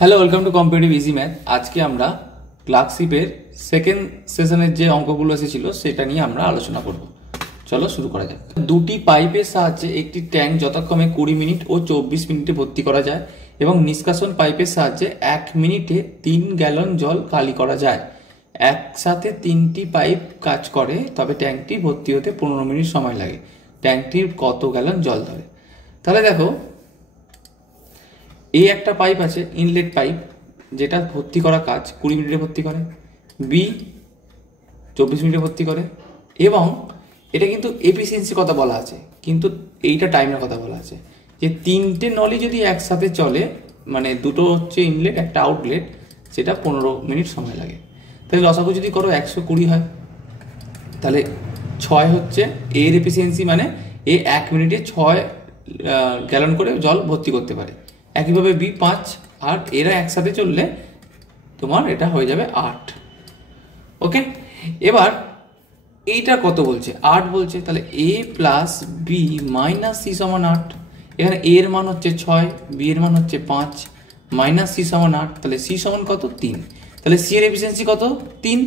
Hello, welcome to competitive easy math. আজকে আমরা ক্লার্কশিপের second সেশনের যে অঙ্কগুলো এসেছিল সেটা নিয়ে আমরা আলোচনা করব। চলো শুরু করা যাক। দুটি পাইপের সাহায্যে একটি ট্যাঙ্ক যথাক্রমে 20 মিনিট ও 24 মিনিটে ভর্তি করা যায় এবং নিষ্কাশন পাইপের সাহায্যে 1 মিনিটে 3 গ্যালন জল খালি করা যায়। একসাথে তিনটি পাইপ কাজ করে, তবে ট্যাঙ্কটি ভর্তি হতে 15 মিনিট সময় লাগে। ট্যাঙ্কটির কত গ্যালন জল ধরে? তাহলে দেখো, এই একটা পাইপ আছে, ইনলেট পাইপ, যেটা ভর্তি করা কাজ 20 মিনিটে ভর্তি করে। বি 24 মিনিটে ভর্তি করে এবং এটা কিন্তু এফিসিয়েন্সির কথা বলা আছে, কিন্তু এইটা টাইমের কথা বলা আছে যে তিনটে নলি যদি একসাথে চলে, মানে দুটো হচ্ছে ইনলেট একটা আউটলেট, সেটা 15 মিনিট সময় লাগে। তাহলে লসাগু যদি করো 120 হয়, তাহলে 6 হচ্ছে এর এফিসিয়েন্সি, মানে এ 1 মিনিটে 6 গ্যালন করে জল ভর্তি করতে পারে। একইভাবে বি 5, আর এরা একসাথে চললে তোমার এটা হয়ে যাবে 8। ওকে, এবার এইটা কত বলছে? 8 বলছে। তাহলে এ প্লাস বি মাইনাস সি সমান 8। এখানে এ এর মান হচ্ছে 6, বি এর মান হচ্ছে 5, মাইনাস সি সমান 8। তাহলে সি সমান কত? 3। তাহলে সি এর এফিসিয়েন্সি কত? 3।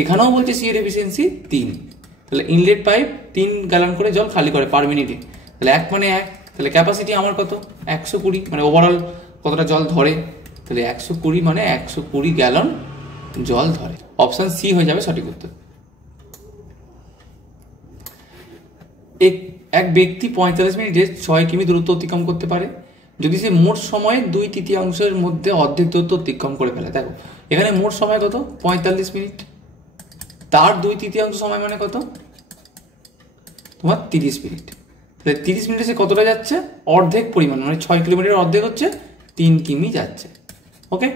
এখানেও বলছে সি এর এফিসিয়েন্সি 3। তাহলে ইনলেট পাইপ 3 গ্যালন করে জল খালি করে পার মিনিটে। তাহলে 1 মানে 1। তাহলে ক্যাপাসিটি আমার কত? 120, মানে ওভারঅল কতটা জল ধরে? তাহলে 120 মানে 120 গ্যালন জল ধরে। অপশন সি হয়ে যাবে সঠিক উত্তর। এক ব্যক্তি 45 মিনিটে 6 কিমি দূরত্ব অতিক্রম করতে পারে যদি সে মোট সময়ে 2/3 মধ্যে অর্ধেক দূরত্ব অতিক্রম করে ফেলে। দেখো, এখানে মোট সময় কত? 45 মিনিট। তার 2/3 সময় মানে কত? তোমার 30 মিনিট। তাহলে 30 মিনিটে সে কতটা যাচ্ছে? অর্ধেক পরিমাণ, মানে 6 কিলোমিটার অর্ধেক হচ্ছে 3 কিমি যাচ্ছে। ওকে,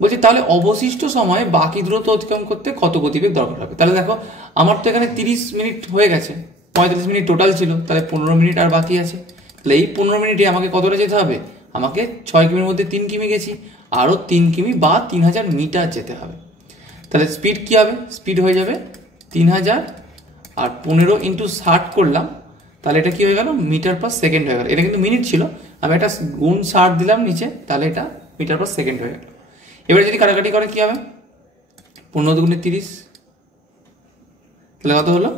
বলছি তাহলে অবশিষ্ট সময়ে বাকি দূরত্ব অতিক্রম করতে কত গতিবেগ দরকার হবে? তাহলে দেখো, আমার তো এখানে 30 মিনিট হয়ে গেছে, 45 মিনিট টোটাল ছিল, তাহলে 15 মিনিট আর বাকি আছে। তাহলে এই 15 মিনিটে আমাকে কতটা যেতে হবে? আমাকে 6 কিমির মধ্যে 3 কিমি গেছি, আরও 3 কিমি বা 3000 মিটার যেতে হবে। তাহলে স্পিড কি হবে? স্পিড হয়ে যাবে 3000 আর 15 ইন্টু 60 করলাম, তাহলে এটা কি হয়ে গেল? মিটার পার সেকেন্ড হয়ে গেল। এটা কিন্তু মিনিট ছিল, আমি একটা গুণ 60 দিলাম নিচে, তাহলে এটা মিটার পার সেকেন্ড হয়ে গেল। এবারে যদি কাটাকাটি করে কি হবে? 15 দুগুণে 30, তাহলে কত হলো?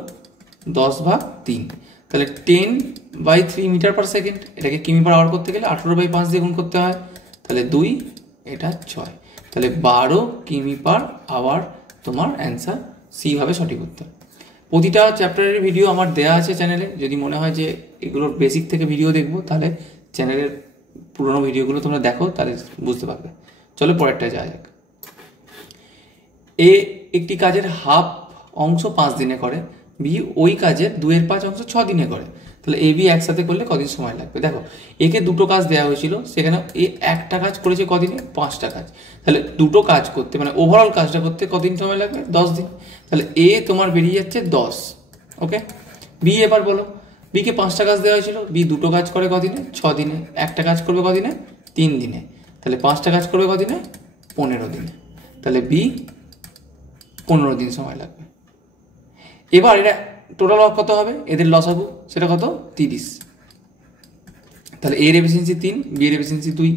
10/3। তাহলে 10/3 মিটার পার সেকেন্ড। এটাকে কিমি পার আওয়ার করতে গেলে 18/5 দিয়ে গুণ করতে হয়, তাহলে 2, এটা 6, তাহলে 12 কিমি পার আওয়ার তোমার অ্যান্সার সি হবে সঠিক উত্তর। প্রতিটা চ্যাপ্টারের ভিডিও আমার দেয়া আছে চ্যানেলে, যদি মনে হয় যে এগুলোর বেসিক থেকে ভিডিও দেখবো, তাহলে চ্যানেলের পুরোনো ভিডিওগুলো তোমরা দেখো, তাহলে বুঝতে পারবে। চলো পরেরটা যাওয়া যাক। এ একটি কাজের হাফ অংশ 5 দিনে করে, বি ওই কাজের 2/5 অংশ 6 দিনে করে। তাহলে এ বি একসাথে করলে কদিন সময় লাগবে? দেখো, একে দুটো কাজ দেওয়া হয়েছিল, সেখানে এ একটা কাজ করেছে কদিনে? 5টা কাজ। তাহলে দুটো কাজ করতে, মানে ওভারঅল কাজটা করতে কদিন সময় লাগবে? 10 দিন। তাহলে এ তোমার বেরিয়ে যাচ্ছে 10। ওকে, বি এবার বলো। বিকে 5টা কাজ দেওয়া হয়েছিল, বি দুটো কাজ করে কদিনে? 6 দিনে। একটা কাজ করবে কদিনে? 3 দিনে। তাহলে 5টা কাজ করবে কদিনে? 15 দিনে। তাহলে বি 15 দিন সময় লাগবে। এবার এটা টোটাল কত হবে? এদের লসাগু, সেটা কত? 30। তাহলে এর এফিসিয়েন্সি 3, বি এর এফিসিয়েন্সি 2।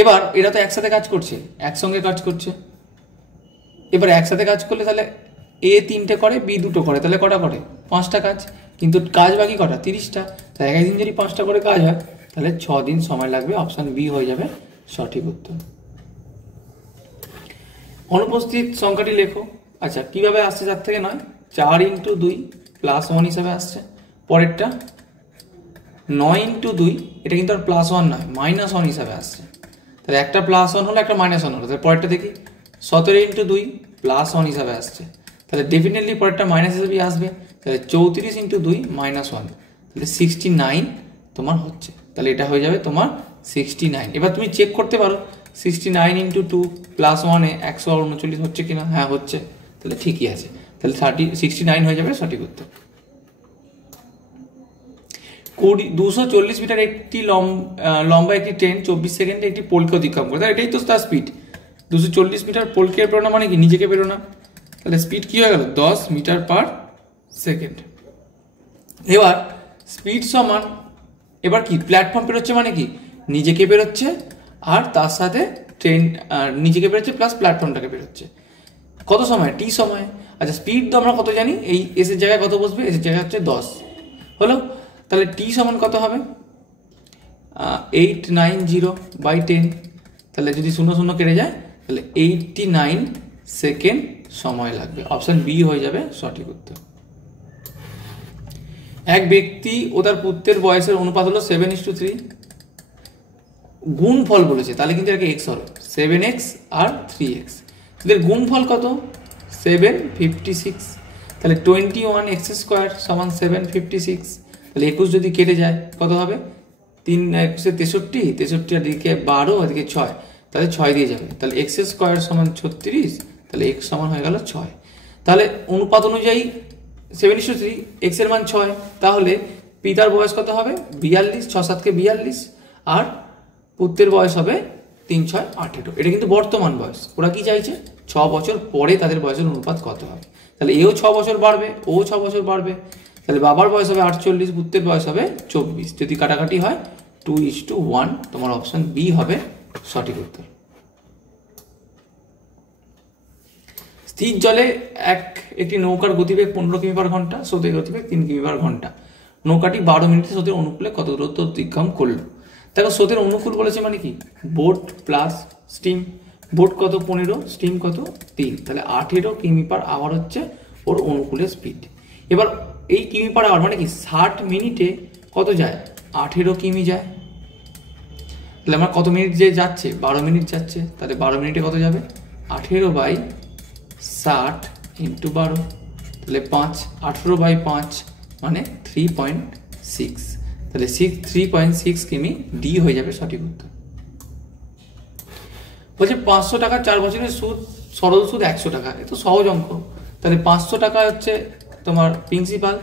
এবার এরা তো একসাথে কাজ করছে, একসঙ্গে কাজ করছে। এবার একসাথে কাজ করলে তাহলে এ 3টে করে, বি 2টো করে, তাহলে কটা করে? 5টা কাজ, কিন্তু কাজ বাকি কটা? 30টা। তাহলে একদিন যদি 5টা করে কাজ হয়, তাহলে 6 দিন সময় লাগবে। অপশান বি হয়ে যাবে সঠিক উত্তর। অনুপস্থিত সংখ্যাটি লেখো। আচ্ছা, কিভাবে আসছে? 4 থেকে 9, 4 × 2 +1 হিসাবে আসছে। পরেরটা 9 × 2, এটা কিন্তু আর +1 নয়, -1 হিসাবে আসছে। তাহলে একটা +1 হলো, একটা -1 হলো। তাহলে পরেরটা দেখি, 17 × 2 +1 হিসাবে আসছে। তাহলে ডেফিনেটলি পরেরটা মাইনাস হিসাবেই আসবে। তাহলে 34 × 2 -1, তাহলে 69 তোমার হচ্ছে। তাহলে এটা হয়ে যাবে তোমার 69। এবার তুমি চেক করতে পারো 69 × 2 +1 এ 139 হচ্ছে কিনা। হ্যাঁ হচ্ছে, তাহলে ঠিকই আছে। তাহলে 69 হয়ে যাবে সঠিক উত্তর। 240 মিটার একটি লম্বা একটি ট্রেন 24 সেকেন্ডে একটি পোলকে অতিক্রম করে। এটাই তো তার স্পিড। 240 মিটার পোলকে বেরোনা মানে কি? নিজেকে বেরোনা। তাহলে স্পিড কি হয়ে গেল? 10 মিটার পার সেকেন্ড। এবার স্পিড সমান, এবার কি? প্ল্যাটফর্ম পেরোচ্ছে মানে কি? নিজেকে বেরোচ্ছে আর তার সাথে ট্রেন নিজেকে বেরোচ্ছে প্লাস প্ল্যাটফর্মটাকে বেরোচ্ছে। কত সময়? টি সময়। আচ্ছা স্পিড তো আমরা কত জানি, এই এসের জায়গায় কত বসবে, এসের জায়গায় হচ্ছে 10 হলো। তাহলে টি সমান কত হবে? 890/10। তাহলে যদি 0 0 কেটে যায় তাহলে 89 সেকেন্ড সময় লাগবে। অপশন বি হয়ে যাবে সঠিক উত্তর। এক ব্যক্তি ও তার পুত্রের বয়সের অনুপাত হলো 7:3। গুণফল বলেছে, তাহলে কিন্তু এটাকে এক্স হবে, 7x আর 3x। এদের গুণফল কত? 756। তাহলে 21x² সমান 756। তাহলে 21 যদি কেটে যায় কত হবে? 3 21 63, 63 আর দিকে 12 আর দিকে 6, তাহলে 6 দিয়ে যাবে। তাহলে x² সমান 36, তাহলে x সমান হয়ে গেল 6। তাহলে অনুপাত অনুযায়ী 7:3, x এর মান 6, তাহলে পিতার বয়স কত হবে? 42, 6 7 কে 42, আর পুত্রের বয়স হবে 3 6 18। এটা কিন্তু বর্তমান বয়স, ওরা কি চাইছে 6 বছর পরে তাদের বয়সের অনুপাত কত হবে। তাহলে এও 6 বছর বাড়বে, ও 6 বছর বাড়বে। তাহলে বাবার বয়স হবে 48, পুত্রের বয়স হবে 24। যদি কাটাকাটি হয় 2:1, তোমার অপশন বি হবে সঠিক উত্তর। স্থির জলে একটি নৌকার গতিবেগ 15 কিমি/ঘন্টা, স্রোতের গতিবেগ 3 কিমি/ঘন্টা। নৌকাটি 12 মিনিটে স্রোতের অনুকূলে কত দূরত্ব অতিক্রম করলো? দেখো স্রোতের অনুকূল বলেছে মানে কি? Boat plus steam. বোট কত? 15, স্টিম কত? 3, তাহলে 18 কিমি/আওয়ার হচ্ছে ওর অনুকূলের স্পিড। এবার এই কিমি/আওয়ার মানে কি? 60 মিনিটে কত যায়? 18 কিমি যায়। তাহলে আমার কত মিনিট যে যাচ্ছে? 12 মিনিট যাচ্ছে। তাহলে 12 মিনিটে কত যাবে? 18/60 × 12, তাহলে 5, 18/5 মানে 3.6। তাহলে 3.6 কিমি, ডি হয়ে যাবে সঠিক উত্তর। বলছে 500 টাকা 4 বছরের সুদ, সরল সুদ 100 টাকা। এ তো সহজ অঙ্ক। তাহলে 500 টাকা হচ্ছে তোমার প্রিন্সিপাল,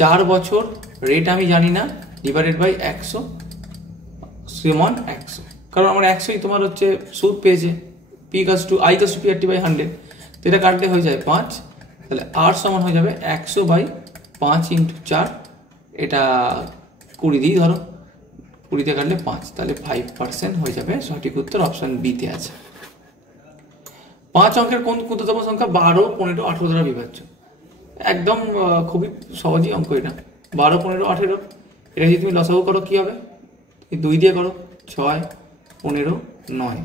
4 বছর রেট আমি জানি না, ডিভাইডেড বাই 100 সমান 100, কারণ আমার 100ই তোমার হচ্ছে সুদ পেয়েছে। I/P/100, তো এটা কাটলে হয়ে যায় 5। তাহলে আর সমান হয়ে যাবে 100/5 × 4, এটা 20 দিই ধরো, 20 দিয়ে কাটলে 5, তাহলে 5% হয়ে যাবে সঠিক উত্তর। অপশন বিতে আছে। 5 অঙ্কের কোন ক্ষুদ্রতম সংখ্যা 12, 15, 18 দ্বারা বিভাজ্য? একদম খুবই সহজই অঙ্ক এটা। 12, 15, 18, এটা যদি তুমি লসাগু করো কি হবে? 2 দিয়ে করো, 6, 15, 9,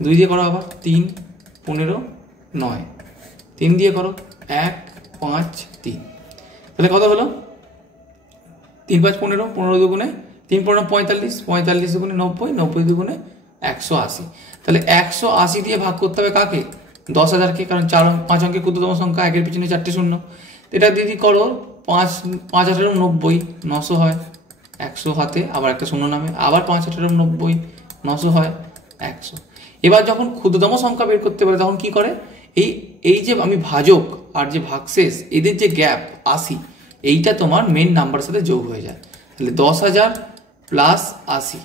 2 দিয়ে করো আবার 3, 15, 9, 3 দিয়ে করো 1, 5, 3, তাহলে কত হলো? 3 5 15, 15 দুগুণে 3 15 45, 45 দুগুণে 90, 90 দুগুণে 180। তাহলে 180 দিয়ে ভাগ করতে হবে কাকে? 10,000কে, কারণ 5 অঙ্কের ক্ষুদ্রতম সংখ্যা, একের পিছনে 4টে শূন্য। এটা দিদি করো 5 5 18 90, 900 হয় 100 হাতে, আবার একটা শূন্য নামে, আবার 5 18 90, 900 হয় 100। এবার যখন ক্ষুদ্রতম সংখ্যা বের করতে পারে তখন কি করে? এই যে আমি ভাজক আর যে ভাগশেষ, এদের যে গ্যাপ 80, এইটা তোমার মেন নাম্বারের সাথে যোগ হয়ে যায়। তাহলে 10,000 প্লাস 80,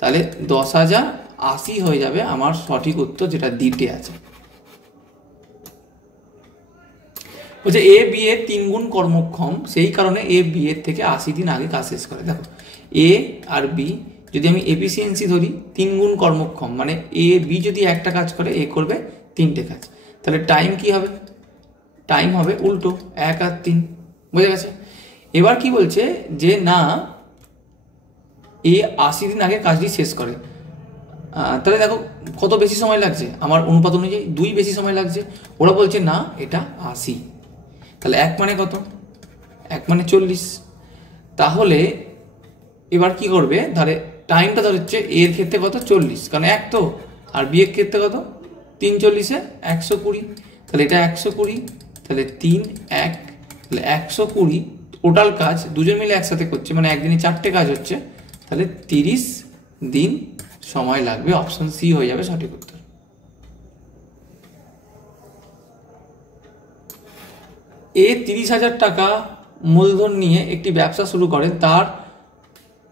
তাহলে 10,080 হয়ে যাবে আমার সঠিক উত্তর, যেটা দিতে আছে। বলছে এ বি এর 3 গুণ কর্মক্ষম, সেই কারণে এ বি এর থেকে 80 দিন আগে কাজ শেষ করে। দেখো এ আর বি যদি আমি এফিসিয়েন্সি ধরি, 3 গুণ কর্মক্ষম মানে এ বি যদি একটা কাজ করে, এ করবে 3টে কাজ, তাহলে টাইম কি হবে? টাইম হবে উল্টো, 1 আর 3। বুঝে গেছে? এবার কি বলছে যে না, এ 80 দিন আগে কাজটি শেষ করে। তাহলে দেখো কত বেশি সময় লাগছে, আমার অনুপাত অনুযায়ী 2 বেশি সময় লাগছে। ওরা বলছে না এটা 80, তাহলে 1 মানে কত? 1 মানে 40। তাহলে এবার কি করবে? ধরে টাইমটা ধরছে এর ক্ষেত্রে কত? 40, কারণ 1 তো, আর বি এর ক্ষেত্রে কত? 3 40 120, তাহলে এটা 120, তাহলে 3 1, তাহলে 120 টোটাল কাজ দুজন মিলে একসাথে করছে, মানে একদিনে 4টে কাজ হচ্ছে, তাহলে 30 দিন সময় লাগবে। অপশন সি হয়ে যাবে সঠিক উত্তর। এ 30,000 টাকা মূলধন নিয়ে একটি ব্যবসা শুরু করেন, তার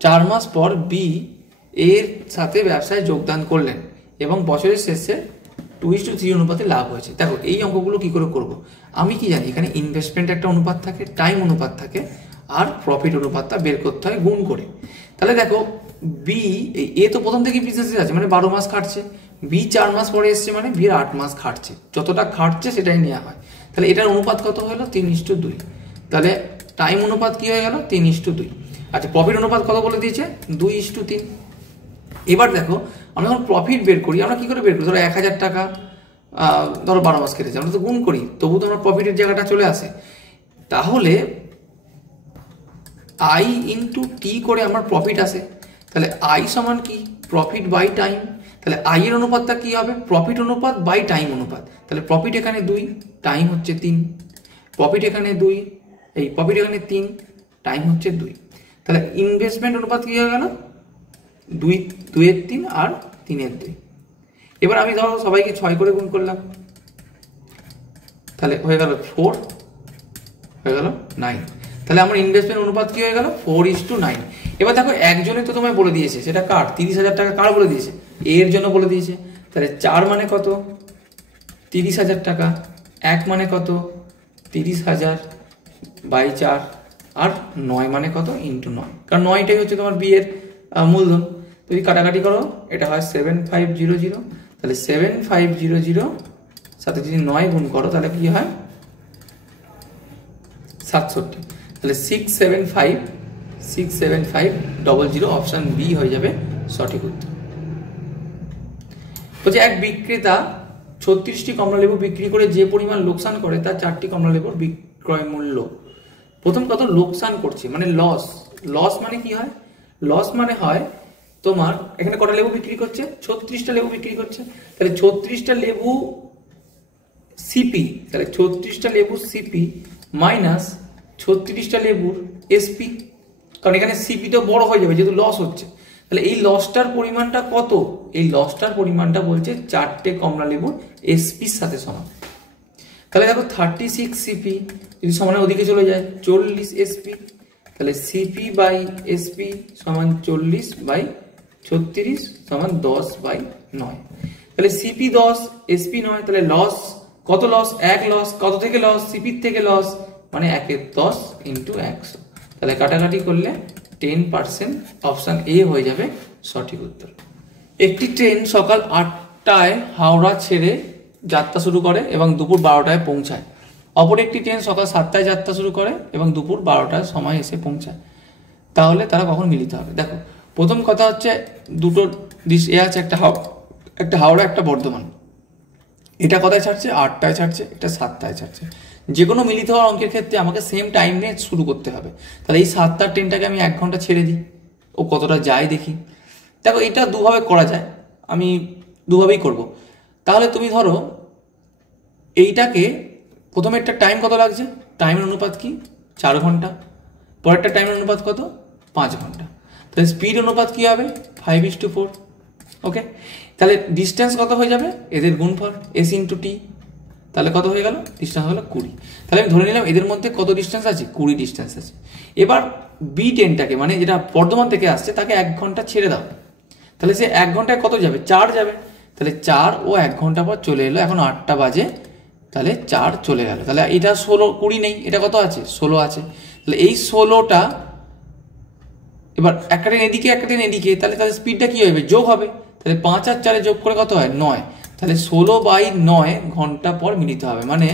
4 মাস পর বি এর সাথে ব্যবসায় যোগদান করলেন এবং বছরের শেষে 2:3 অনুপাতে লাভ হয়েছে। দেখো এই অঙ্কগুলো কি করে করব? আমি কি জানি, এখানে ইনভেস্টমেন্ট একটা অনুপাত থাকে, টাইম অনুপাত থাকে, আর প্রফিট অনুপাতটা বের করতে হয় গুণ করে। তাহলে দেখো বি, এ তো প্রথম থেকে বিজনেসে আছে মানে 12 মাস খাটছে, বি 4 মাস পরে এসছে মানে বি 8 মাস খাটছে, যতটা খাটছে সেটাই নেওয়া হয়। তাহলে এটার অনুপাত কত হলো? 3:2। তাহলে টাইম অনুপাত কি হয়ে গেল? 3:2। আচ্ছা, প্রফিট অনুপাত কত বলে দিয়েছে? 2:3। এবার দেখো আমরা যখন প্রফিট বের করি আমরা কি করে বের করি? ধরো 1000 টাকা, ধরো 12 মাস কেটেছে, আমরা তো গুণ করি, তবু তো আমরা প্রফিটের জায়গাটা চলে আসে। তাহলে আই ইন্টু টি করে আমার প্রফিট আসে। তাহলে আই সমান কি? Profit by time. তাহলে আই এর অনুপাতটা কি হবে? প্রফিট অনুপাত বাই টাইম অনুপাত। তাহলে প্রফিট এখানে 2, টাইম হচ্ছে 3, প্রফিট এখানে 2, এই প্রফিট এখানে 3, টাইম হচ্ছে 2। তাহলে ইনভেস্টমেন্ট অনুপাত কি হয়ে গেল? 2-2-3 আর 3-2। এবার আমি ধরো সবাইকে 6 করে গুণ করলাম, তাহলে হয়ে গেল 4, হয়ে গেল 9। তাহলে আমার ইনভেস্টমেন্ট অনুপাত কি হয়ে গেল? 4:9। এবার দেখো একজনে তো তোমায় বলে দিয়েছে, সেটা কার? 30,000 টাকা কার বলে দিয়েছে? এর জন্য বলে দিয়েছে। তাহলে 4 মানে কত? 30,000 টাকা। 1 মানে কত? 30,000 বাই 4, আর 9 মানে কত? ইন্টু 9, কারণ 9টাই হচ্ছে তোমার বি এর মূলধন। যদি কাটাকাটি করো এটা হয় 7500। তাহলে 7500 সাথে যদি 9 গুণ করো তাহলে কি হয়? 67। তাহলে 67500 অপশন বি হয়ে যাবে সঠিক উত্তর। বলছে এক বিক্রেতা 36টি কমলালেবু বিক্রি করে যে পরিমাণ লোকসান করে তার 4টি কমলালেবুর বিক্রয় মূল্য। প্রথম কত লোকসান করছে মানে লস। লস মানে কি হয়? লস মানে হয় তোমার এখানে কটা লেবু বিক্রি করছে? 36টা লেবু বিক্রি করছে। তাহলে 36টা লেবু সিপি, তাহলে 36টা লেবু সিপি মাইনাস 36টা লেবুর এসপি, কারণ এখানে সিপি তো বড় হয়ে যাবে যেহেতু লস হচ্ছে। তাহলে এই লসটার পরিমাণটা কত? এই লসটার পরিমাণটা বলছে 4টে কমলা লেবুর এসপির সাথে সমান। তাহলে দেখো 36 সিপি যদি সমানের ওদিকে চলে যায় 40 এসপি, তাহলে সিপি বাই এসপি সমান 40/36 সমান 10/9। তাহলে সিপি 10 এসপি 9, তাহলে লস কত? Loss 1 loss. কত থেকে লস? সিপির থেকে লস, মানে 1/10 ইন্টু 100। তাহলে কাটাকাটি করলে 10%, অপশন এ হয়ে যাবে সঠিক উত্তর। একটি ট্রেন সকাল 8টায় হাওড়া ছেড়ে যাত্রা শুরু করে এবং দুপুর 12টায় পৌঁছায়। অপর একটি ট্রেন সকাল 7টায় যাত্রা শুরু করে এবং দুপুর 12টার সময় এসে পৌঁছায়। তাহলে তারা কখন মিলিত হবে? দেখো প্রথম কথা হচ্ছে দুটো এ আছে, একটা হাওড়া একটা বর্ধমান। এটা কোথায় ছাড়ছে? 8টায় ছাড়ছে, এটা 7টায় ছাড়ছে। যে কোনো মিলিত হওয়ার অঙ্কের ক্ষেত্রে আমাকে সেম টাইম নিয়ে শুরু করতে হবে। তাহলে এই 7টার ট্রেনটাকে আমি 1 ঘন্টা ছেড়ে দিই, ও কতটা যায় দেখি। দেখো এটা দুভাবে করা যায়, আমি দুভাবেই করব। তাহলে তুমি ধরো এইটাকে প্রথমে একটা টাইম কত লাগছে? টাইমের অনুপাত কি? 4 ঘন্টা। পরেরটা টাইমের অনুপাত কত? 5 ঘন্টা। তাহলে স্পিড অনুপাত কি হবে? 5:4। ওকে, তাহলে ডিস্টেন্স কত হয়ে যাবে? এদের গুণফল এস ইন্টু টি। তাহলে কত হয়ে গেল? ডিস্টেন্স হলো 20। তাহলে আমি ধরে নিলাম এদের মধ্যে কত ডিস্টেন্স আছে? 20 ডিস্টেন্স আছে। এবার বি ট্রেনটাকে মানে যেটা বর্ধমান থেকে আসছে তাকে 1 ঘন্টা ছেড়ে দাও। তাহলে সে 1 ঘন্টায় কত যাবে? 4 যাবে। তাহলে 4 ও 1 ঘন্টা পর চলে এলো, এখন 8টা বাজে, তাহলে 4 চলে গেল। তাহলে এটা 16, 20 নেই, এটা কত আছে? 16 আছে। তাহলে এই 16টা এবার একটা ট্রেন এদিকে একটা ট্রেন এদিকে, তাহলে তাদের স্পিডটা কি হবে? যোগ হবে। তাহলে 5 আর 4 যোগ করে কত হয়? 9। তাহলে 16/9 ঘন্টা পর মিলিত হবে, মানে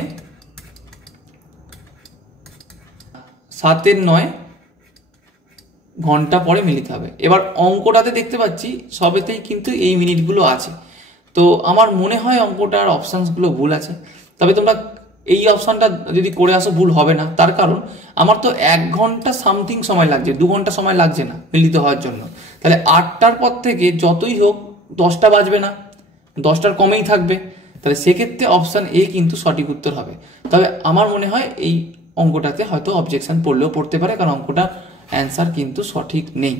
7/9 ঘন্টা পরে মিলিত হবে। এবার অঙ্কটাতে দেখতে পাচ্ছি সবেতেই কিন্তু এই মিনিটগুলো আছে, তো আমার মনে হয় অঙ্কটার অপশানসগুলো ভুল আছে। তবে তোমরা এই অপশানটা যদি করে আসো ভুল হবে না, তার কারণ আমার তো 1 ঘন্টা সামথিং সময় লাগছে, 2 ঘন্টা সময় লাগছে না মিলিত হওয়ার জন্য। তাহলে 8টার পর থেকে যতই হোক 10টা বাজবে না, 10টার কমেই থাকবে। তাহলে সেক্ষেত্রে অপশান এ কিন্তু সঠিক উত্তর হবে। তবে আমার মনে হয় এই অঙ্কটাতে হয়তো অবজেকশন পড়লেও পড়তে পারে, কারণ অঙ্কটা অ্যান্সার কিন্তু সঠিক নেই।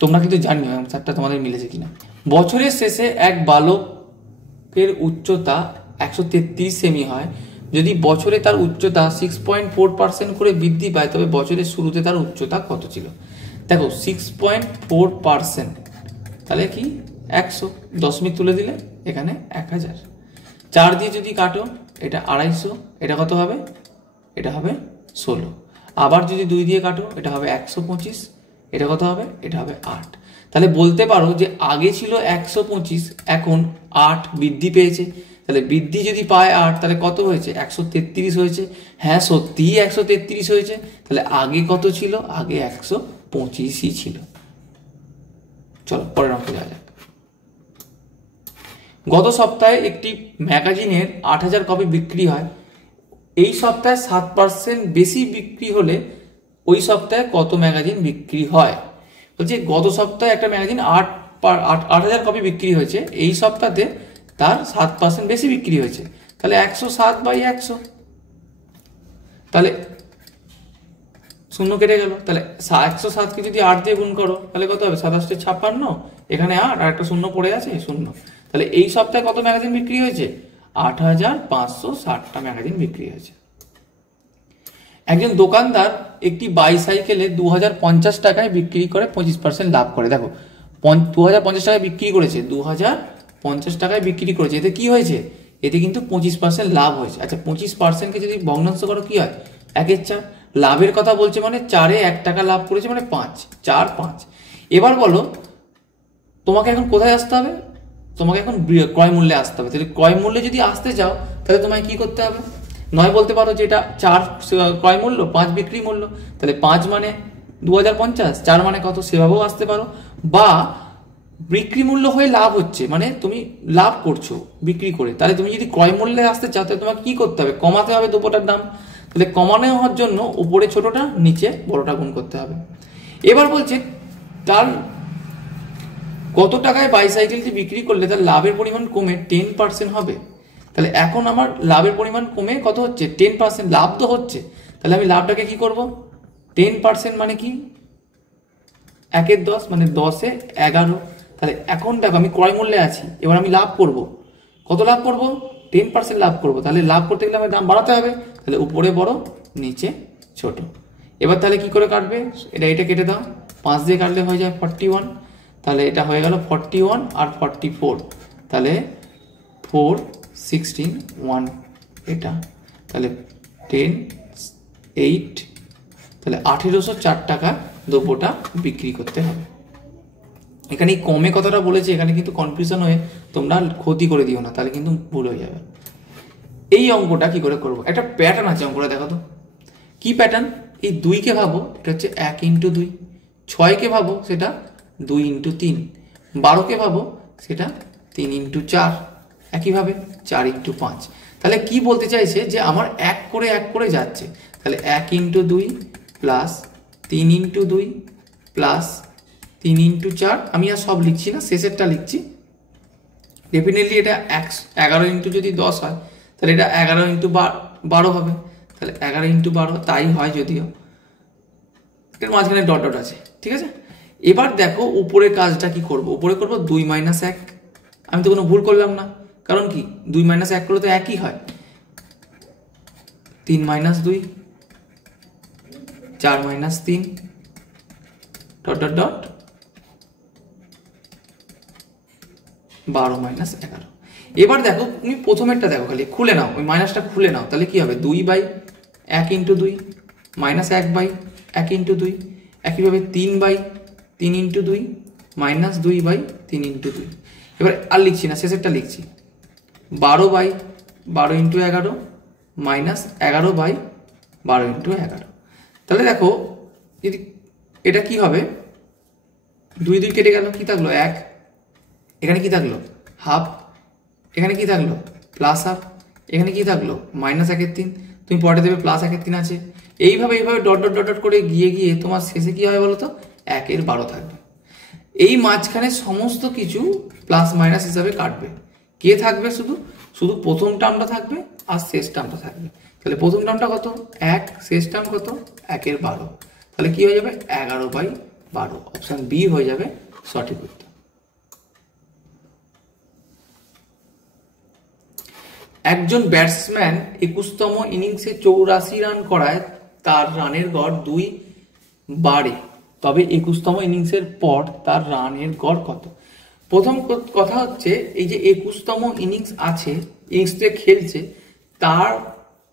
তোমরা কিন্তু জানিও অ্যান্সারটা তোমাদের মিলেছে কিনা। বছরের শেষে এক বালকের উচ্চতা 133 সেমি হয়। যদি বছরে তার উচ্চতা 6.4% করে বৃদ্ধি পায় তবে বছরের শুরুতে তার উচ্চতা কত ছিল? দেখো 6.4%, তাহলে কি 100, দশমিক তুলে দিলে এখানে 1000। 4 দিয়ে যদি কাটো এটা 250, এটা কত হবে? এটা হবে 16। আবার যদি 2 দিয়ে কাটো এটা হবে 125, এটা কত হবে? এটা হবে 8। তাহলে বলতে পারো যে আগে ছিল 125, এখন 8 বৃদ্ধি পেয়েছে। তাহলে বৃদ্ধি যদি পায় 8, তাহলে কত হয়েছে? 133 হয়েছে। হ্যাঁ, সত্যিই 133 হয়েছে। তাহলে আগে কত ছিল? আগে 125ই ছিল। চলো পরের অঙ্কে যাওয়া যাক। গত সপ্তাহে একটি ম্যাগাজিনের 8000 কপি বিক্রি হয়। এই সপ্তাহে 7% বেশি বিক্রি হলে ওই সপ্তাহে কত ম্যাগাজিন বিক্রি হয়? বলছে গত সপ্তাহে একটা ম্যাগাজিন 8000 কপি বিক্রি হয়েছে, এই সপ্তাহে তার 7% বেশি বিক্রি হয়েছে। তাহলে 107/100, তাহলে শূন্য কেটে গেল। তাহলে 107কে যদি 8 দিয়ে গুণ করো তাহলে কত হবে? 27 56, এখানে 8 আর একটা শূন্য পড়ে আছে, শূন্য। তাহলে এই সপ্তাহে কত ম্যাগাজিন বিক্রি হয়েছে? 8560টা ম্যাগাজিন বিক্রি হয়েছে। একজন দোকানদার একটি বাইসাইকেলে 2050 টাকায় বিক্রি করে 25% লাভ করে। দেখো 2050 টাকায় বিক্রি করেছে, 2050 টাকায় বিক্রি করেছে, এতে কি হয়েছে? এতে কিন্তু 25% লাভ হয়েছে। আচ্ছা, 25%কে যদি ভগ্নাংশ করো কি হয়? 1/4। লাভের কথা বলছে মানে 4-এ 1 টাকা লাভ করেছে মানে 5, 4, 5। এবার বলো তোমাকে এখন কোথায় আসতে হবে? তোমাকে এখন ক্রয় মূল্যে আসতে হবে। তাহলে ক্রয় মূল্যে যদি আসতে চাও তাহলে তোমায় কি করতে হবে? নয় বলতে পারো যে এটা 4 ক্রয় মূল্য, 5 বিক্রি মূল্য, তাহলে 5 মানে 2050, 4 মানে কত, সেভাবেও আসতে পারো। বা বিক্রি মূল্য হয়ে লাভ হচ্ছে মানে তুমি লাভ করছো বিক্রি করে, তাহলে তুমি যদি ক্রয় মূল্যে আসতে চাও তাহলে তোমাকে কি করতে হবে? কমাতে হবে দুপোটার দাম। তাহলে কমানো হওয়ার জন্য উপরে ছোটটা নিচে বড়টা গুণ করতে হবে। এবার বলছে তার কত টাকায় বাইসাইকেলটি বিক্রি করলে তার লাভের পরিমাণ কমে 10% হবে। তাহলে এখন আমার লাভের পরিমাণ কমে কত হচ্ছে? 10%। লাভ তো হচ্ছে, তাহলে আমি লাভটাকে কি করব? 10% মানে কি? 1/10 মানে 10-এ 11। তাহলে এখন দেখো আমি ক্রয় মূল্যে আছি, এবার আমি লাভ করব। কত লাভ করব? 10% লাভ করব। তাহলে লাভ করতে গেলে আমার দাম বাড়াতে হবে, তাহলে উপরে বড় নিচে ছোট। এবার তাহলে কি করে কাটবে? এটা কেটে দাও, 5 দিয়ে কাটলে হয়ে যায় 41। তাহলে এটা হয়ে গেল 41 আর 44, তাহলে 4, 16, 1 এটা, তাহলে 10, 8, তাহলে 1804 টাকা দ্রব্যটা বিক্রি করতে হবে। এখানে কমে কথাটা বলেছে, এখানে কিন্তু কনফিউশন হয়ে তোমরা ক্ষতি করে দিও না, তাহলে কিন্তু ভুল হয়ে যাবে। এই অঙ্কটা কি করে করবো? একটা প্যাটার্ন আছে, অঙ্কটা দেখো তো কি প্যাটার্ন। এই 2কে ভাবো, এটা হচ্ছে 1 × 2, 6কে ভাবো সেটা 2 × 3, 12কে ভাবো সেটা 3 × 4, একইভাবে 4 × 5। তাহলে কি বলতে চাইছে যে আমার 1 করে যাচ্ছে। তাহলে 1 × 2 প্লাস 3 × 2 প্লাস 3 × 4, আমি আর সব লিখছি না, শেষেরটা লিখছি। ডেফিনেটলি এটা 11 × যদি 10 হয় তাহলে এটা 11 × 12 হবে। তাহলে 11 × 12 তাই হয়, যদিও এর মাঝখানে ডট ডট আছে, ঠিক আছে। এবার দেখো উপরের কাজটা কি করব? উপরে করব 2 - 1। আমি তো কোনো ভুল করলাম না, কারণ কি 2 - 1 করলে তো একই হয়। 3 - 2, 4 - 3 ডট ডট ডট 12 - 11। এবার দেখো তুমি প্রথমেরটা দেখো, খালি খুলে নাও, ওই মাইনাসটা খুলে নাও, তাহলে কি হবে? 2/1 × 2 -1/1 × 2, একইভাবে 3/3 × 2 -2/3 × 2। এবার আর লিখছি না, শেষেরটা লিখছি 12/12 × 11 -11/12 × 11। তাহলে দেখো যদি এটা কি হবে, 2 2 কেটে গেল, কি থাকলো? 1, এখানে কি থাকলো? হাফ, এখানে কি থাকলো? প্লাস হাফ, এখানে কি থাকলো? -1/3। তুমি পরে দেবে +1/3 আছে। এইভাবে ডট ডট ডট ডট করে গিয়ে তোমার শেষে কি হবে বলো তো? 1/12 থাকবে। এই মাঝখানে সমস্ত কিছু প্লাস মাইনাস হিসাবে কাটবে। কে থাকবে? শুধু প্রথম টার্মটা থাকবে আর শেষ টার্মটা থাকবে। তাহলে প্রথম টার্মটা কত? 1, শেষ টার্ম কত? 1/12। তাহলে কি হয়ে যাবে? 11/12। অপশন বি হয়ে যাবে সঠিক উত্তর। একজন ব্যাটসম্যান 21তম ইনিংসে 84 রান করায় তার রানের গড় 2 বাড়ে, তবে 21তম ইনিংসের পর তার রানের গড় কত? প্রথম কথা হচ্ছে এই যে 21তম ইনিংস আছে, ইনিংসে খেলছে, তার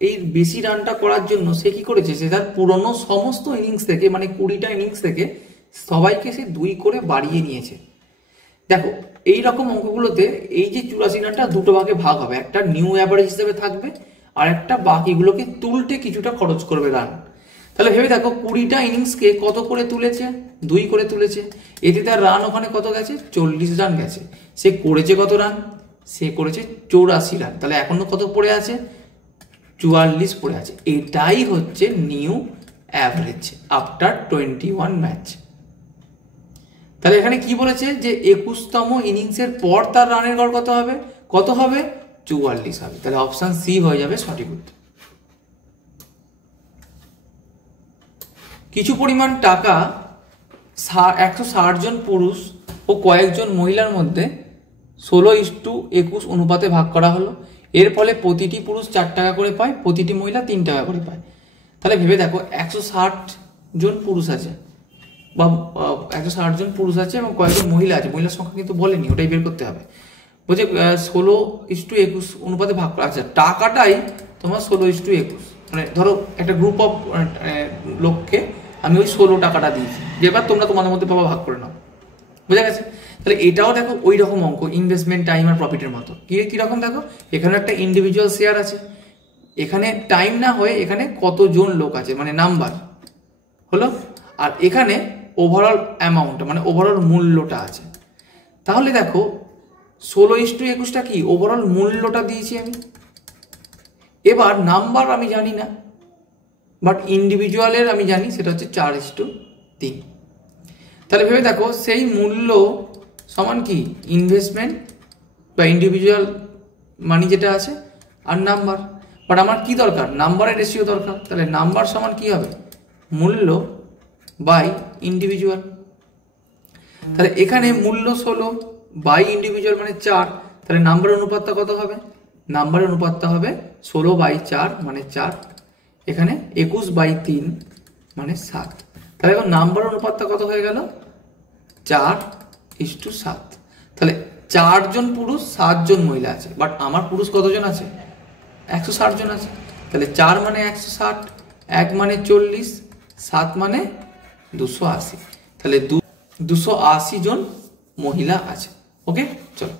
এই বেশি রানটা করার জন্য সে কি করেছে? সে তার পুরনো সমস্ত ইনিংস থেকে, মানে 20টা ইনিংস থেকে সবাইকে সে 2 করে বাড়িয়ে নিয়েছে। দেখো এই রকম অঙ্কগুলোতে এই যে 84 রানটা দুটো ভাগে ভাগ হবে, একটা নিউ অ্যাভারেজ হিসেবে থাকবে আর একটা বাকিগুলোকে তুলতে কিছুটা খরচ করবে রান। তাহলে ভেবে দেখো 20টা ইনিংসকে কত করে তুলেছে, 2 করে তুলেছে, এতে তার রান ওখানে কত গেছে, 40 রান গেছে। সে করেছে কত রান, সে করেছে 84 রান। তাহলে এখনো কত পড়ে আছে, 44 পড়ে আছে। এটাই হচ্ছে নিউ অ্যাভারেজ আফটার 21 ম্যাচ। তাহলে এখানে কি বলেছে যে 21তম ইনিংসের পর তার রানের গড় কত হবে, 44 হবে। তাহলে অপশন সি হয়ে যাবে সঠিক উত্তর। কিছু পরিমাণ টাকা 160 জন পুরুষ ও কয়েকজন মহিলার মধ্যে 16:21 অনুপাতে ভাগ করা হলো। এর ফলে প্রতিটি পুরুষ 4 টাকা করে পায়, প্রতিটি মহিলা 3 টাকা করে পায়। তাহলে ভেবে দেখো 160 জন পুরুষ আছে বা 160 জন পুরুষ আছে এবং কয়েকজন মহিলা আছে, মহিলার সংখ্যা কিন্তু বলেনি, ওটাই বের করতে হবে। বলছে 16:21 অনুপাতে ভাগ করা। আচ্ছা, টাকাটাই তোমার 16:21, মানে ধরো একটা গ্রুপ অফ লোককে আমি ওই 16 টাকাটা দিয়েছি, যেবার তোমরা তোমাদের মধ্যে পাবা, ভাগ করে নাও। বোঝা গেছে? তাহলে এটাও দেখো ওই রকম অঙ্ক, ইনভেস্টমেন্ট, টাইম আর প্রফিটের মতো। কিরকম দেখো, এখানে একটা ইন্ডিভিজুয়াল শেয়ার আছে, এখানে টাইম না হয়ে এখানে কতজন লোক আছে মানে নাম্বার হলো, আর এখানে ওভারঅল অ্যামাউন্ট মানে ওভারঅল মূল্যটা আছে। তাহলে দেখো 16:21টা কি, ওভারঅল মূল্যটা দিয়েছি আমি। এবার নাম্বার আমি জানি না, বাট ইন্ডিভিজুয়ালের আমি জানি, সেটা হচ্ছে 4:3। তাহলে ভেবে দেখো সেই মূল্য সমান কি, ইনভেস্টমেন্ট বা ইন্ডিভিজুয়াল মানি যেটা আছে আর নাম্বার। বাট আমার কি দরকার, নাম্বারের রেশিও দরকার। তাহলে নাম্বার সমান কি হবে, মূল্য বাই ইন্ডিভিজুয়াল। তাহলে এখানে মূল্য 16 বাই ইন্ডিভিজুয়াল মানে 4, তাহলে নাম্বারের অনুপাতটা কত হবে, নাম্বারের অনুপাতটা হবে 16/4 মানে 4, এখানে 21/3 মানে 7। তাহলে এখন নাম্বারের অনুপাতটা কত হয়ে গেল, 4:7। তাহলে 4 জন পুরুষ 7 জন মহিলা আছে, বাট আমার পুরুষ কতজন আছে, 160 জন আছে। তাহলে 4 মানে 160, 1 মানে 40, 7 মানে 280। তাহলে 280 জন মহিলা আছে। ওকে, চলো।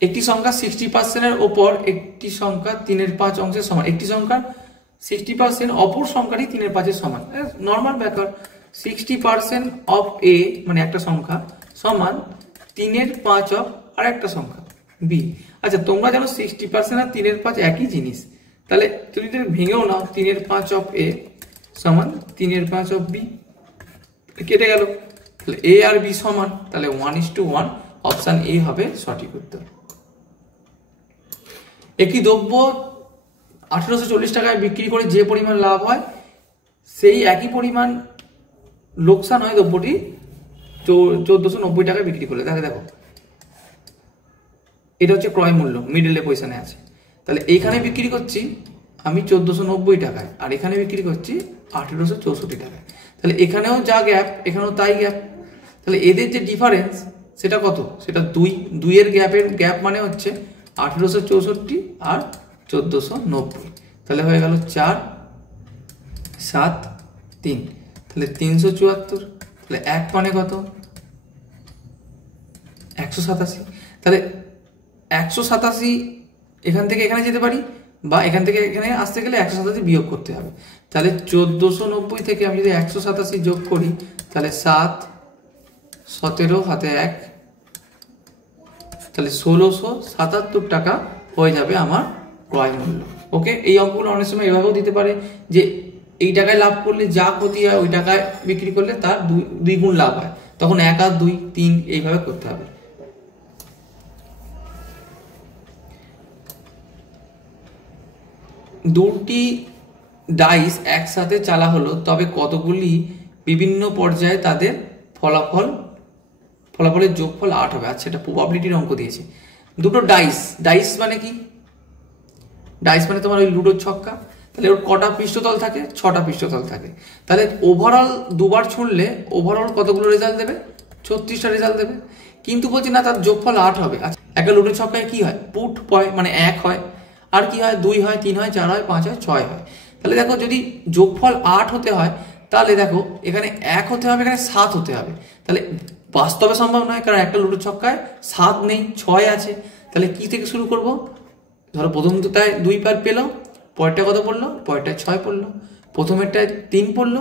একটি সংখ্যা 60% এর ওপর একটি সংখ্যা 3/5 অংশের সমান। একটি সংখ্যা 60% অপর সংখ্যাটি 3/5 সমান। নর্মাল ব্যাপার, 60% অফ এ মানে একটা সংখ্যা সমান 3/5 অফ আর একটা সংখ্যা বি। আচ্ছা, তোমরা জানো 60% আর 3/5 একই জিনিস। তাহলে তুমি যদি ভেঙেও নাও, 3/5 অফ এ সমান 3/5 অফ বি, কেটে গেল। তাহলে এ আর বি সমান, তাহলে 1:1, অপশন এ হবে সঠিক উত্তর। একটি দ্রব্য 1840 টাকায় বিক্রি করে যে পরিমাণ লাভ হয়, সেই একই পরিমাণ লোকসান হয় দ্রব্যটি 1490 টাকায় বিক্রি করলে। তাহলে দেখো এটা হচ্ছে ক্রয় মূল্য, মিডল পজিশনে আছে। তাহলে এইখানে বিক্রি করছি আমি 1490 টাকায়, আর এখানে বিক্রি করছি 1864 টাকায়। তাহলে এখানেও যা গ্যাপ এখানেও তাই গ্যাপ। তাহলে এদের যে ডিফারেন্স সেটা কত, সেটা 2 এর গ্যাপ মানে হচ্ছে 1864 আর 1490। তাহলে হয়ে গেল 4, 7, 3, তাহলে 374। তাহলে 1 মানে কত, 187। তাহলে 187 এখান থেকে এখানে যেতে পারি, বা এখান থেকে এখানে আসতে গেলে 187 বিয়োগ করতে হবে। তাহলে 1490 থেকে আমি যদি 187 যোগ করি, তাহলে 7, 17 হাতে 1, তাহলে 1677 টাকা হয়ে যাবে আমার ক্রয় মূল্য। ওকে, এই অঙ্কগুলো অনেক সময় এভাবেও দিতে পারে যে এই টাকায় লাভ করলে যা ক্ষতি হয় ওই টাকায় বিক্রি করলে তার 2 গুণ লাভ হয়, তখন 1 আর 2, 3 এইভাবে করতে হবে। দুটি ডাইস একসাথে চালা হলো, তবে কতগুলি বিভিন্ন পর্যায়ে তাদের ফলাফলের যোগফল 8 হবে। আচ্ছা, এটা প্রবাবিলিটির অঙ্ক দিয়েছে। দুটো ডাইস মানে কি, ডাইস মানে তোমার ওই লুডোর ছক্কা। তাহলে ওর কটা পৃষ্ঠতল থাকে, 6টা পৃষ্ঠতল থাকে। তাহলে ওভারঅল দুবার ছুঁড়লে ওভারঅল কতগুলো রেজাল্ট দেবে, 36টা রেজাল্ট দেবে। কিন্তু বলছি না তার যোগফল 8 হবে। আচ্ছা, একটা লুডোর ছক্কায় কি হয়, পুট মানে 1 হয়, আর কি হয় 2 হয়, 3 হয়, 4 হয়, 5 হয়, 6 হয়। তাহলে দেখো যদি যোগফল 8 হতে হয়, তাহলে দেখো এখানে 1 হতে হবে, এখানে 7 হতে হবে। তাহলে বাস্তবে সম্ভব নয়, কারণ একটা লুডো ছক্কায় 7 নেই, 6 আছে। তাহলে কি থেকে শুরু করব? ধরো প্রথমটায় 2 পার পেলো, পরেরটা কত পড়লো? পরেরটায় 6 পড়লো, প্রথমেরটায় 3 পড়লো,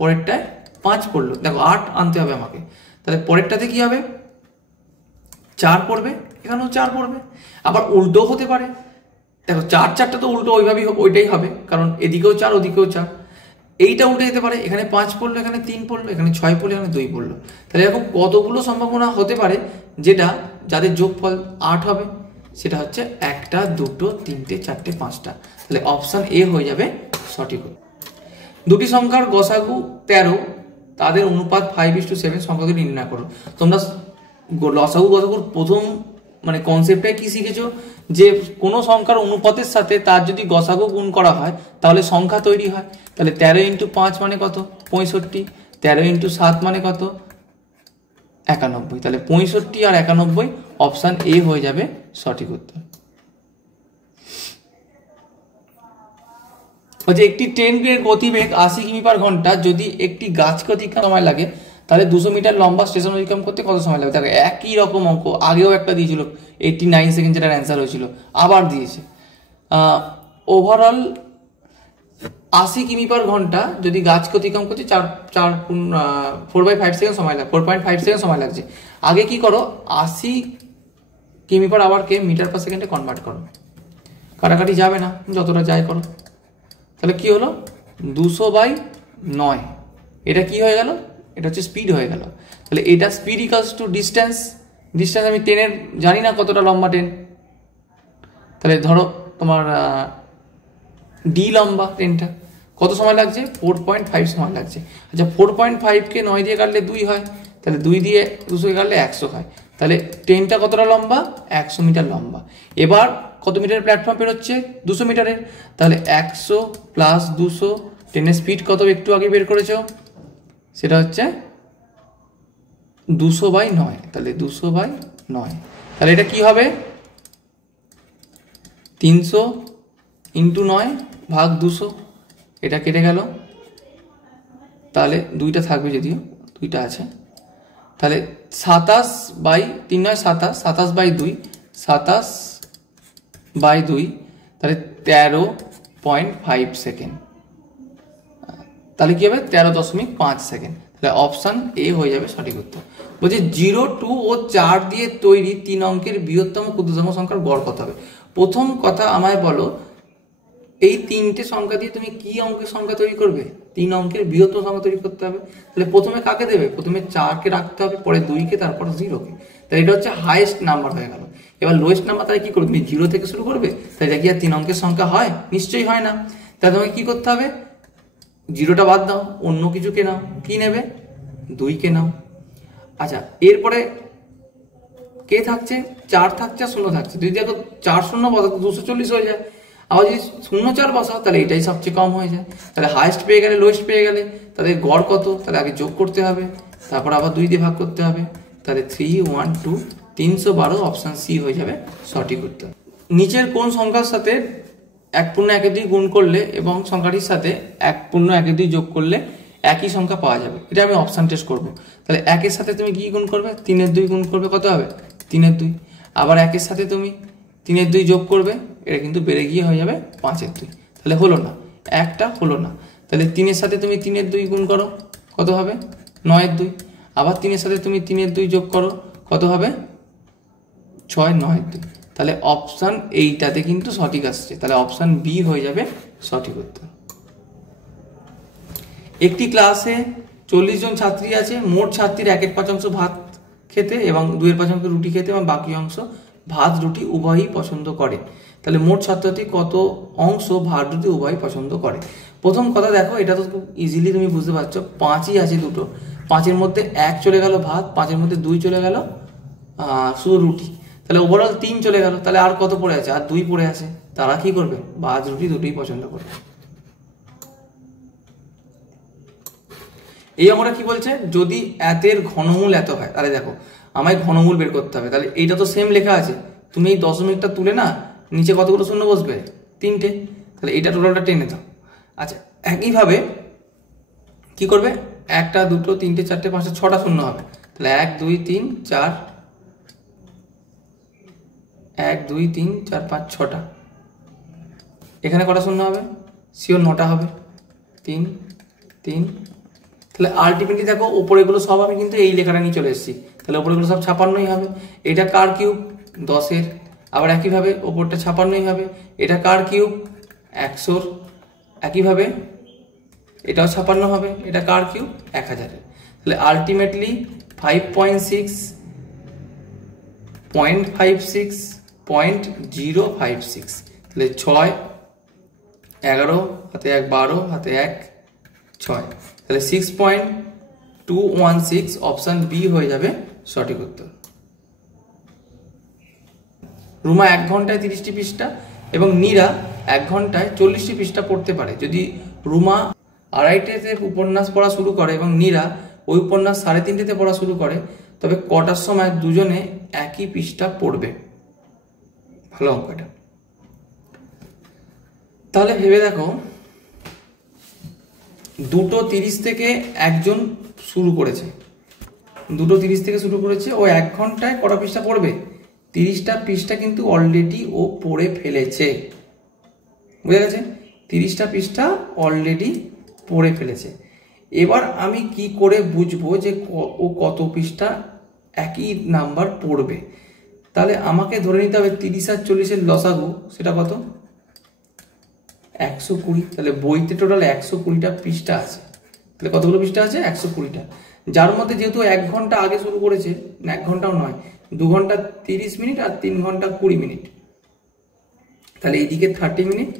পরেরটায় 5 পড়লো। দেখো 8 আনতে হবে আমাকে। তাহলে পরেরটাতে কি হবে? 4 পড়বে, এখানেও 4 পড়বে। আবার উল্টো হতে পারে, দেখো 4-4টা তো উল্টো ওইভাবেই ওইটাই হবে, কারণ এদিকেও 4 ওদিকেও 4। এইটা উল্টে যেতে পারে, এখানে 5 পড়লো, এখানে 3 পড়লো, এখানে 6 পড়লো, এখানে 2 পড়লো। তাহলে এরকম কতগুলো সম্ভাবনা হতে পারে যাদের যোগফল 8 হবে? সেটা হচ্ছে 1টা, 2টো, 3টে, 4টে, 5টা। তাহলে অপশন এ হয়ে যাবে সঠিক। দুটি সংখ্যার গসাগু 13, তাদের অনুপাত 5:7 সংখ্যা দুটি নির্ণয় করো। তোমরা লসাগু গসাগুর প্রথম মানে কনসেপ্টটাই কি শিখেছো? যে কোনো সংখ্যার অনুপাতের সাথে তার যদি গসাগু গুণ করা হয় তাহলে সংখ্যা তৈরি হয়। তাহলে 13 × 5 মানে কত? 65। 13 × 7 মানে কত? 91। তাহলে 65 আর 91, অপশান এ হয়ে যাবে সঠিক উত্তর। বলছে একটি ট্রেনের গতিবেগ 80 কিমি/ঘন্টা, যদি একটি গাছকে অতিক্রম সময় লাগে তাহলে 200 মিটার লম্বা স্টেশন অতিক্রম করতে কত সময় লাগবে? দেখো একই রকম অঙ্ক আগেও একটা দিয়েছিল, 89 সেকেন্ড যেটার অ্যান্সার হয়েছিল, আবার দিয়েছে। ওভারঅল 80 কিমি/ঘন্টা যদি গাছকে অতিক্রম করছে 4.5 সেকেন্ড সময় লাগবে, 4.5 সেকেন্ড সময় লাগছে। আগে কি করো, 80 কিমি/আওয়ারকে মিটার/সেকেন্ডে কনভার্ট করো, কাটাকাটি যাবে না, যতটা যাই করো। তাহলে কি হলো? 200/9। এটা কি হয়ে গেল? এটা হচ্ছে স্পিড হয়ে গেল। তাহলে এটা speed equals to distance. Distance আমি ট্রেনের জানি না কতটা লম্বা ট্রেন, তাহলে ধরো তোমার ডি লম্বা ট্রেনটা, কত সময় লাগছে? 4.5 সময় লাগছে। আচ্ছা 4.5কে 9 দিয়ে কাটলে 2 হয়, তাহলে 2 দিয়ে 200 কাটলে 100 হয়। তাহলে ট্রেনটা কতটা লম্বা? 100 মিটার লম্বা। এবার কত মিটারের প্ল্যাটফর্ম পেরোচ্ছে? 200 মিটারের। তাহলে 100 + 200, ট্রেনের স্পিড কত একটু আগে বের করেছো? সেটা হচ্ছে 200/9। তাহলে 200/9, তাহলে এটা কি হবে? 300 × 9/200। এটা কেটে গেল, তাহলে 2টা থাকবে, যদিও 2টা আছে। তাহলে 27/3 × 9 = 27/2, 27/2, তাহলে 13.5 সেকেন্ড। তাহলে কি হবে? 13.5 সেকেন্ড। তাহলে অপশান এ হয়ে যাবে সঠিক উত্তর। বলছে 0, 2 ও 4 দিয়ে তৈরি 3 অঙ্কের বৃহত্তম ক্ষুদ্রতম সংখ্যার গড় কত হবে? প্রথম কথা আমায় বলো, এই 3টে সংখ্যা দিয়ে তুমি কি অঙ্কের সংখ্যা তৈরি করবে? 3 অঙ্কের বৃহত্তম সংখ্যা তৈরি করতে হবে। তাহলে প্রথমে কাকে দেবে? প্রথমে 4কে রাখতে হবে, পরে 2কে, তারপর 0কে। তাহলে এটা হচ্ছে হাইয়েস্ট নাম্বার হয়ে গেল। এবার লোয়েস্ট নাম্বার তাহলে কি করবে? তুমি 0 থেকে শুরু করবে। তাহলে এটা কি আর 3 অঙ্কের সংখ্যা হয়? নিশ্চয়ই হয় না। তাহলে তোমাকে কি করতে হবে? 0টা বাদ দাও, অন্য কিছুকে নাও। কি নেবে? 2কে নাও। আচ্ছা এরপরে কে থাকছে? 4 থাকছে আর 0 থাকছে। যদি দেখো 4 0 বসাও 240 হয়ে যায়। আবার যদি 0 4 বসাও তাহলে এটাই সবচেয়ে কম হয়ে যায়। তাহলে হাইয়েস্ট পেয়ে গেলে, লোয়েস্ট পেয়ে গেলে, তাদের গড় কত? তাহলে আগে যোগ করতে হবে, তারপর আবার 2 দিয়ে ভাগ করতে হবে। তাহলে 3 1 2 312, অপশান সি হয়ে যাবে সঠিক উত্তর। নিচের কোন সংখ্যার সাথে 1.12 গুণ করলে এবং সংখ্যাটির সাথে 1.12 যোগ করলে একই সংখ্যা পাওয়া যাবে? এটা আমি অপশান টেস্ট করব। তাহলে 1-এর সাথে তুমি কি গুণ করবে? 3-এর 2 গুণ করবে, কত হবে? 3-এর 2। আবার 1-এর সাথে তুমি 3-এর 2 যোগ করবে, এটা কিন্তু বেড়ে গিয়ে হয়ে যাবে 5-এর 2। তাহলে হলো না, একটা হলো না। তাহলে 3-এর সাথে তুমি 3-এর 2 গুণ করো, কত হবে? 9-এর 2। আবার 3-এর সাথে তুমি 3-এর 2 যোগ করো, কত হবে? 6 9-এর 2। তাহলে অপশান এইটাতে কিন্তু সঠিক আসছে। তাহলে অপশান বি হয়ে যাবে সঠিক উত্তর। একটি ক্লাসে 40 জন ছাত্রী আছে। মোট ছাত্রীর 1/5 ভাত খেতে এবং 2/5 রুটি খেতে এবং বাকি অংশ ভাত রুটি উভয়ই পছন্দ করে। তাহলে মোট ছাত্রছাত্রী কত অংশ ভাত রুটি উভয়ই পছন্দ করে? প্রথম কথা দেখো, এটা তো খুব ইজিলি তুমি বুঝতে পারছো, 5ই আছে দুটো। 5-এর মধ্যে 1 চলে গেল ভাত, 5-এর মধ্যে 2 চলে গেল শুধু রুটি। তাহলে ওভারঅল 3 চলে গেল। তাহলে আর কত পড়ে আছে? আর 2 পড়ে আছে। তারা কি করবে? ভাত রুটি দুটোই পছন্দ করবে। এই অঙ্কটা কি বলছে? যদি এতের ঘনমূল এত হয়, তাহলে দেখো আমায় ঘনমূল বের করতে হবে। তাহলে এইটা তো সেম লেখা আছে, তুমি এই দশমিকটা তুলে না নিচে কতগুলো শূন্য বসবে? 3টে। তাহলে এইটা টোটালটা টেনে দাও। আচ্ছা একইভাবে কি করবে, 1 2 3 4 5 6টা শূন্য হবে, তাহলে 1 2 3 4 1 2 3 4 5 6টা। এখানে কটা শূন্য হবে, শিওর 9টা হবে, 3 3। তাহলে আলটিমেটলি দেখো উপরেগুলো সব আমি কিন্তু এই লেখাটা নিয়ে চলে এসেছি, তাহলে উপরেগুলো সব 56ই হবে। এটা কার কিউব, 10-এর। আবার একইভাবে ওপরটা 56ই হবে। এটা কার কিউব, 100-র। একইভাবে এটাও 56 হবে, এটা কার কিউব, 1000-এর। তাহলে আলটিমেটলি 5.6 0.56 0.056। তাহলে 6 11 হাতে 1 12 হাতে 1 6, তাহলে 6.216 অপশন বি হয়ে যাবে সঠিক উত্তর। রুমা 1 ঘন্টায় 30টি পৃষ্ঠা এবং নীরা 1 ঘন্টায় 40টি পৃষ্ঠা পড়তে পারে। যদি রুমা 2:30-তে উপন্যাস পড়া শুরু করে এবং নীরা ওই উপন্যাস 3:30-তে পড়া শুরু করে, তবে কটার সময় দুজনে একই পৃষ্ঠা পড়বে? ভালো অঙ্ক এটা। তাহলে ভেবে দেখো, 2:30 থেকে একজন শুরু করেছে, 2:30 থেকে শুরু করেছে, ও 1 ঘন্টায় কটা পৃষ্ঠা পড়বে? 30টা পৃষ্ঠা কিন্তু অলরেডি ও পড়ে ফেলেছে। বুঝে গেছে? 30টা পৃষ্ঠা অলরেডি পড়ে ফেলেছে। এবার আমি কি করে বুঝবো যে ও কত পৃষ্ঠা একই নাম্বার পড়বে? তাহলে আমাকে ধরে নিতে হবে 30 আর 40-এর লসাগু, সেটা কত? 120। তাহলে বইতে টোটাল 120টা পৃষ্ঠা আছে। তাহলে কতগুলো পৃষ্ঠা আছে? 120টা। যার মধ্যে যেহেতু 1 ঘন্টা আগে শুরু করেছে, না 1 ঘন্টাও নয়, 2 ঘন্টা 30 মিনিট আর 3 ঘন্টা 20 মিনিট, তাহলে এইদিকে 30 মিনিট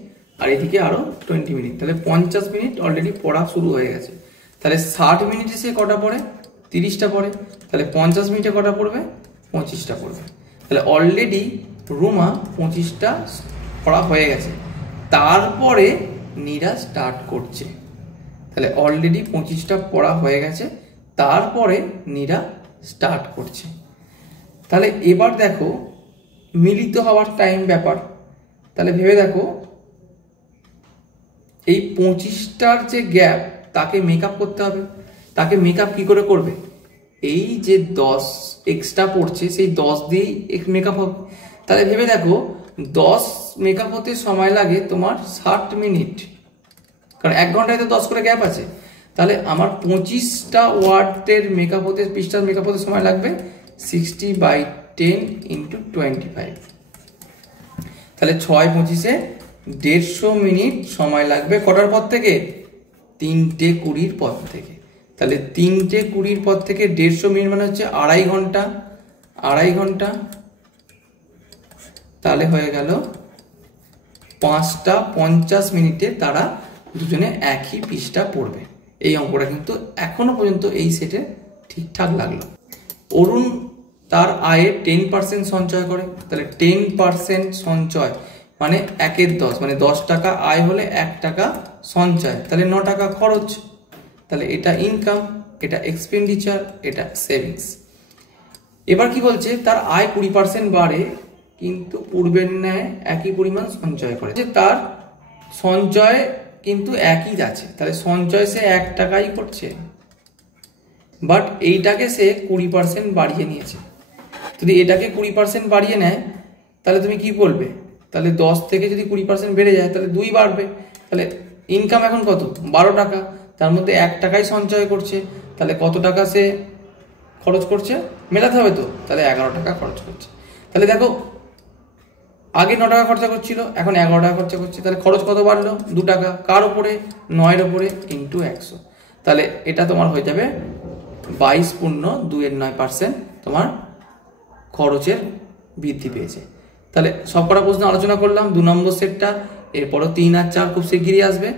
আর এদিকে আরো 20 মিনিট, তাহলে 50 মিনিট অলরেডি পড়া শুরু হয়ে গেছে। তাহলে 60 মিনিটে সে কটা পড়ে? 30টা পড়ে। তাহলে 50 মিনিটে কটা পড়বে? 25টা পড়বে। তাহলে অলরেডি রুমা 25টা পড়া হয়ে গেছে, তারপরে নীরা স্টার্ট করছে। তাহলে অলরেডি 25টা পড়া হয়ে গেছে, তারপরে নীরা স্টার্ট করছে। তাহলে এবার দেখো মিলিত হওয়ার টাইম ব্যাপার। তাহলে ভেবে দেখো, এই 25টার যে গ্যাপ তাকে মেকআপ করতে হবে। তাকে মেকআপ কি করে করবে? এই যে 10 এক্সট্রা পড়ছে, সেই 10 দিয়েই মেকআপ হবে। তাহলে ভেবে দেখো, 10 মেকআপ হতে সময় লাগে তোমার 60 মিনিট, কারণ 1 ঘন্টায় তো 10 করে গ্যাপ আছে। তাহলে আমার 25টা ওয়ার্ডের মেকআপ হতে, পৃষ্ঠার মেকআপ হতে সময় লাগবে 60/10 × 25। তাহলে 6 25-এ 150 মিনিট সময় লাগবে। কটার পর থেকে? 3:20-র পর থেকে। তাহলে 3:20-র পর থেকে 150 মিনিট মানে হচ্ছে 2.5 ঘন্টা। 2.5 ঘন্টা, তাহলে হয়ে গেল 5টা 50 মিনিটে তারা দুজনে একই পৃষ্ঠা পড়বে। এই অঙ্কটা কিন্তু এখনো পর্যন্ত এই সেটে ঠিকঠাক লাগলো। অরুণ তার আয়ের 10% সঞ্চয় করে। তাহলে 10% সঞ্চয় মানে 1/10, মানে 10 টাকা আয় হলে 1 টাকা সঞ্চয়, তাহলে 9 টাকা খরচ। তাহলে এটা ইনকাম, এটা এক্সপেন্ডিচার, এটা সেভিংস। এবার কি বলছে? তার আয় 20% বাড়ে, কিন্তু পূর্বের ন্যায় একই পরিমাণ সঞ্চয় করে। যে তার সঞ্চয় কিন্তু একই আছে, তাহলে সঞ্চয় সে 1 টাকাই করছে, বাট এইটাকে সে 20% বাড়িয়ে নিয়েছে। যদি এটাকে 20% বাড়িয়ে নেয়, তাহলে তুমি কি বলবে? তাহলে 10 থেকে যদি 20% বেড়ে যায়, তাহলে 2 বাড়বে। তাহলে ইনকাম এখন কত? 12 টাকা, তার মধ্যে 1 টাকাই সঞ্চয় করছে, তাহলে কত টাকা সে খরচ করছে? মেলাতে হবে তো, তাহলে 11 টাকা খরচ করছে। তাহলে দেখো, আগে 9 টাকা খরচা করছিল, এখন 11 টাকা খরচা করছে, তাহলে খরচ কত বাড়লো? 2 টাকা। কার ওপরে? 9-এর ওপরে × 100। তাহলে এটা তোমার হয়ে যাবে 22.29% তোমার খরচের বৃদ্ধি পেয়েছে। তাহলে সবকটা প্রশ্ন আলোচনা করলাম, 2 নম্বর সেটটা। এরপরও 3 আর 4 খুব শিগগিরই আসবে।